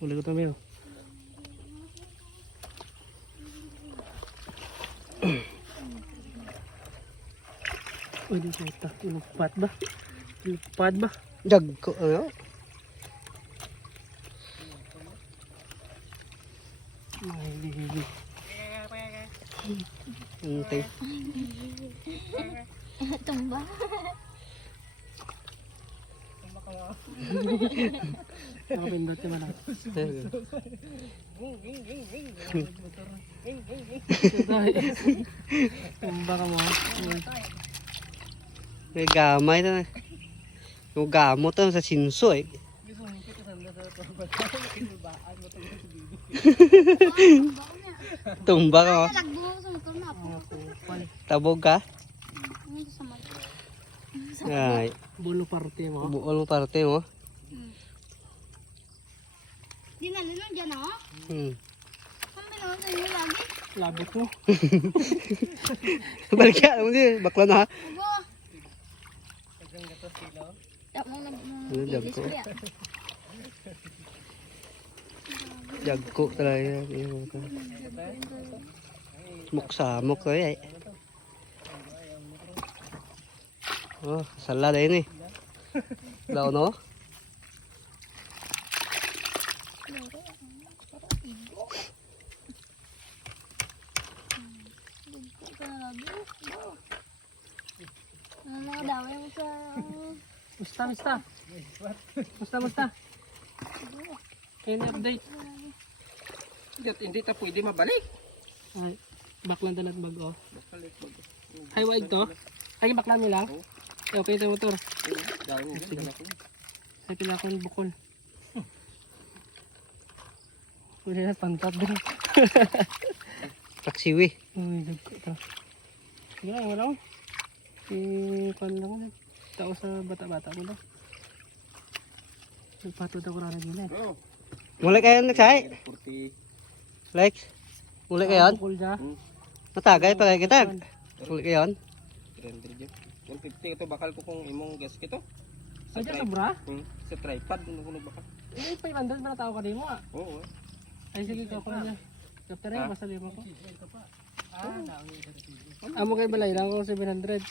Uli ko tayo. Uy, di ko ito. Inupat ba? Inupat ba? Dagko, ano? Ay, hindi. Hintay. Tumba. Nakapindot ka ba na? Tumba ka mo. May gamay na. Yung gamot na sa sinso eh. Tumba ka. Oh. Lagbo mo sa motor na po. Tabog ka. Ano sa motor? Ay, Bulo parte mo. buol mo parte mo. Dinali nun dyan oh. Saan binawag sa inyo lagi? Labot mo. Balik ka mo din. Bakla na ha. Abo. Yak mo Ano, dagko? Dagko talaga. Muksamok ko eh. Oh, sala na yun eh. Daw no? Ano mga daway mo sa... Musta? Musta? Any update? Hindi ta pwede mabalik. Ay, baklan dalag bago. Balik mag. Ay, wag to. Ay, baklan nila. Okay, ito motor. Daw din ako. Ay, pila akong bukol. Uli na, pantat din. Taksiwi. Uy, dagko ito. Sige lang, wala ko. Pan lang ko. Tao sa bata-bata ko lang. Nagpatod ako rana gila. Oh, Muli kayo nagsay. 40. Like. Muli kayo. Bukol dya. Matagay pa kayo kita. Muli kayo. 300 yun. 150 ito bakal ko kung imong gas kito. Ay, dyan sobra? Sa tripod nung kuno bakal. Eh, 500 ba na tao ka din mo ah? Oo. Ay, sige, ikaw ko na. Kapta rin, basta lima ko. Amo kayo balay lang ako 700.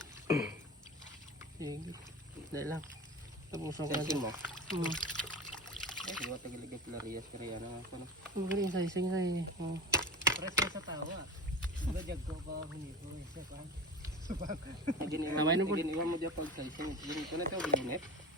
Sige. Dahil lang. Tapusan ko na Kasi ito. mo. Oo. Ay, wala tagiligay Clarias kaya na ako na. Ang galing, sige. Oo. Taway na po. Giniwan mo diya pag sizing. Gini ko na ito gilinit.